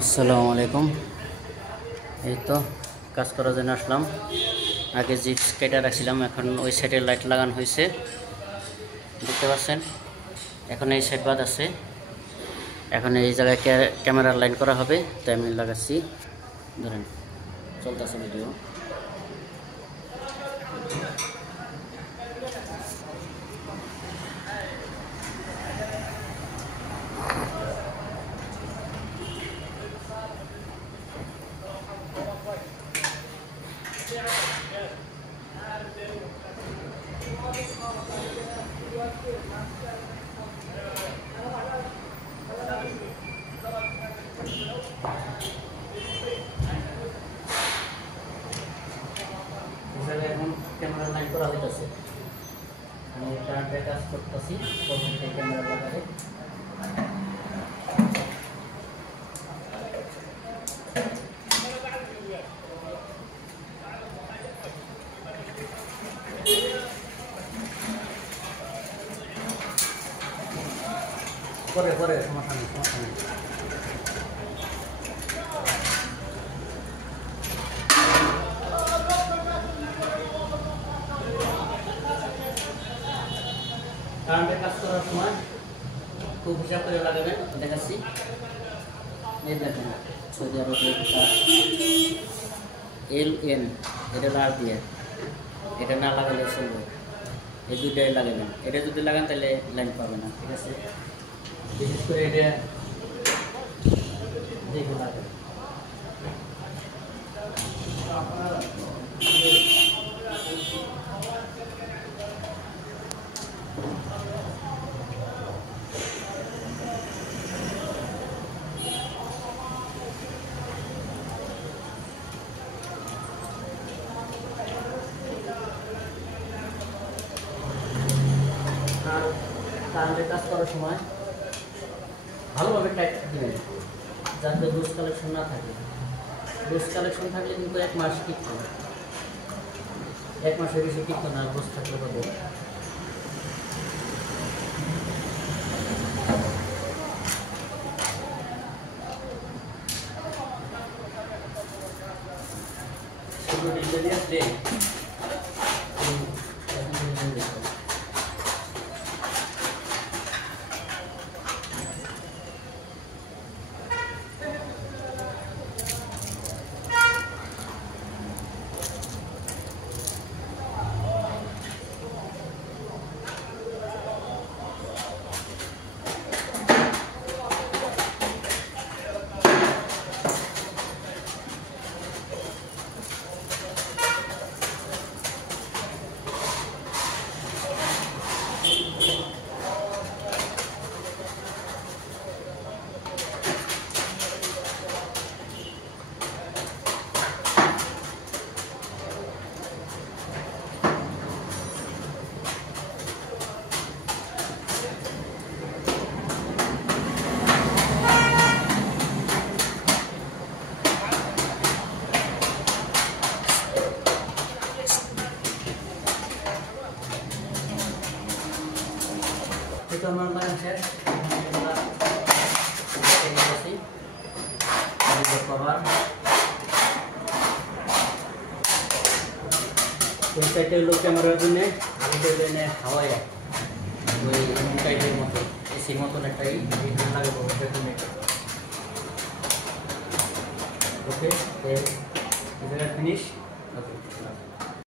আসসালামু আলাইকুম। এই তো কাজ করার জন্য আসলাম। আগে জিপস কেটে রাখছিলাম, এখন ওই সাইডে লাইট লাগানো হয়েছে, দেখতে পাচ্ছেন। এখন এই সাইড বাদ আছে, এখন এই জায়গায় ক্যামেরার লাইন করা হবে, তাই আমি লাগাচ্ছি। ধরেন চলতেছে ভিডিও। এখন ক্যামেরা লাইন করা হইতেছে, আমি কারেন্টে কাজ করতেছি, ক্যামেরা লাগাবে। পরে সমস্যা নেই। কারেন্টের কাজ করার সময় খুব হিসাব করে লাগাবেন, দেখাচ্ছি। এই দেখেন সৌদি আরবের LN, এটা লাল দিয়ে, এটা না লাগালে চলবে। এই দুইটাই লাগাবেন, এটা যদি লাগান তাহলে লাইন পাবে না, ঠিক আছে। বিশেষ করে এটা দেখে লাগাবেন। কারেন্টের কাজ করার সময় ভালোভাবে টাইট দিবেন, যাতে লুজ কালেকশন না থাকে। লুজ কালেকশন থাকলে কিন্তু 1 মাস টিকতো না, 1 মাসের বেশি টিকতো না, লুজ থাকলে পাবো। itu teman-teman share kasih dari berkobar itu look camera ini ini hawa ya kayak motor isi motor nektai ini lagi bawa ini oke, finish. Okay.